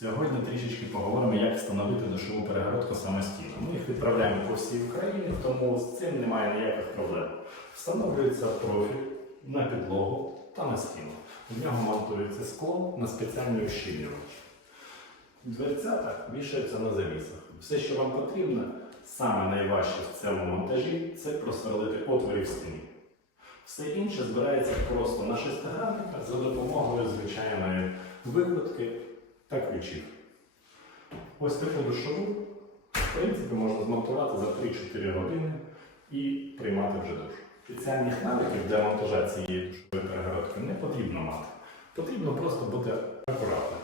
Сьогодні трішечки поговоримо, як встановити душову перегородку самостійно. Ми їх відправляємо по всій Україні, тому з цим немає ніяких проблем. Встановлюється профіль на підлогу та на стіну. В нього монтується скло на спеціальний ущільнювач. Дверцята вішаються на завісах. Все, що вам потрібно, саме найважче в цьому монтажі, це просверлити отвори в стіні. Все інше збирається просто на шестигранниках за допомогою звичайної викрутки та ключів. Ось таку душову, в принципі, можна змонтувати за 3-4 години і приймати вже душ. Спеціальних навиків для монтажа цієї душової перегородки не потрібно мати. Потрібно просто бути акуратним.